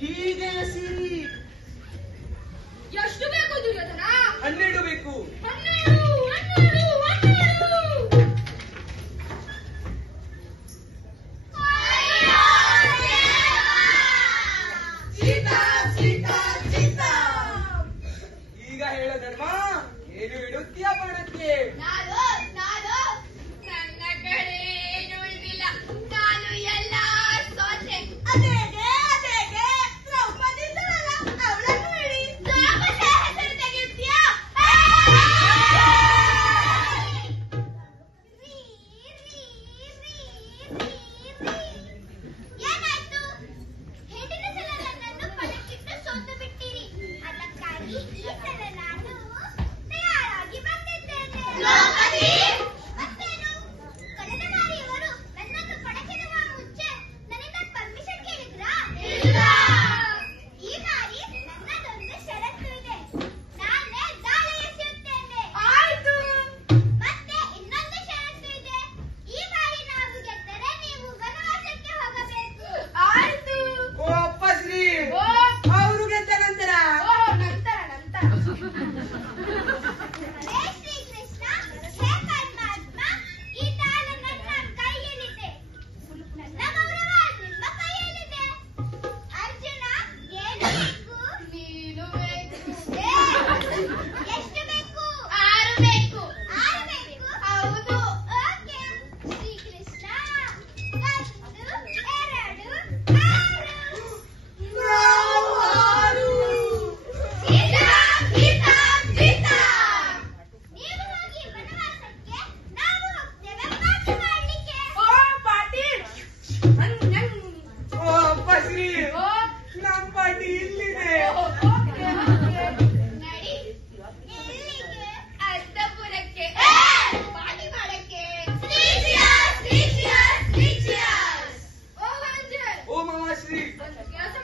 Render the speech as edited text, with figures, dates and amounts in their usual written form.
ಹೀಗೆ ಸಿರಿ. ಎಷ್ಟು ಬೇಕು ದುರ್ಯೋಧನ? 12 ಬೇಕು. 12. ಈಗ ಹೇಳ ಧರ್ಮ, ಏನು ಇಡುತ್ತೀಯ ಬಾಣಕ್ಕೆ? ನನ್ನ ಕಡೆ ಏನು ಉಳಿದಿಲ್ಲ. ನಾನು ಎಲ್ಲ ಸೋತೆ. ಅವಳನ್ನು ಹೇಳಿ ಹೆಸರು ತೆಗೆಯುತ್ತೀಯಾ? ಏನಾಯ್ತು? ಹಿಂದಿನ ಸಲ ನನ್ನನ್ನು ಪಣಕ್ಕಿಟ್ಟು ಸೋತು ಬಿಟ್ಟಿರಿ. ಅದಕ್ಕಾಗಿ ಈ ಸಲ ನಾನು ತಯಾರಾಗಿ ಬಂದಿದ್ದೇನೆ. ಮತ್ತೇನು? ಕಳೆದ ಬಾರಿ ಇವರು ನನ್ನನ್ನು ಪಣಕ್ಕಿಡುವ ಮುಂಚೆ ನನ್ನಿಂದ ಪರ್ಮಿಷನ್ ಕೇಳಿದ್ರಾ? ಈ ಬಾರಿ ನನ್ನದೊಂದು ಷರತ್ತು ಇದೆ. ನಾನೇ ದಾಳಿ ಎಸೆಯುತ್ತೇನೆ. ಆಯ್ತು. ಮತ್ತೆ ಇನ್ನೊಂದು ಷರತ್ತು ಇದೆ. ಈ ಬಾರಿ ನಾವು ಗೆದ್ದರೆ ನೀವು ವನವಾಸಕ್ಕೆ ಹೋಗಬೇಕು. ಆಯ್ತು. ಓ ಅಪ್ಪಶ್ರೀ, ಅವರು ಗೆದ್ದ ನಂತರ ನಂತರ ಹೇ ಶ್ರೀಕೃಷ್ಣ, ಹೇ ಪರಮಾತ್ಮ, ಈ ದಾಳಿ ನನ್ನ ಕೈಯಲ್ಲಿದೆ. ನನ್ನ ಗೌರವ ನಿಮ್ಮ ಕೈಯಲ್ಲಿದೆ. ಅರ್ಜುನ, ಏನು ಬೇಕು? ನೀನು ಬೇಕು. ಎಷ್ಟು ಬೇಕು? 6 ಬೇಕು. 6 ಬೇಕು? ಹೌದು. ಓಕೆ. ಶ್ರೀಕೃಷ್ಣ, 1, 2, 6. ನೀವು ಹೋಗಿ ವನವಾಸಕ್ಕೆ, ನಾವು ಹೋಗ್ತೇವೆ ಪಾಠ ಮಾಡ್ಲಿಕ್ಕೆ. ಓ ಅಪ್ಪಶ್ರೀ, ನಮ್ಮ ಪಾಟಿ ಇಲ್ಲಿದೆ. ನಡಿ. ಎಲ್ಲಿಗೆ? ಅಂತಃಪುರಕ್ಕೆ. ಪಾಠ ಮಾಡಕ್ಕೆ. ಓ ಅಂಜಲ್, ಓ ಮಾಮಾಶ್ರೀ, ಒಂದು ಕೆಲಸ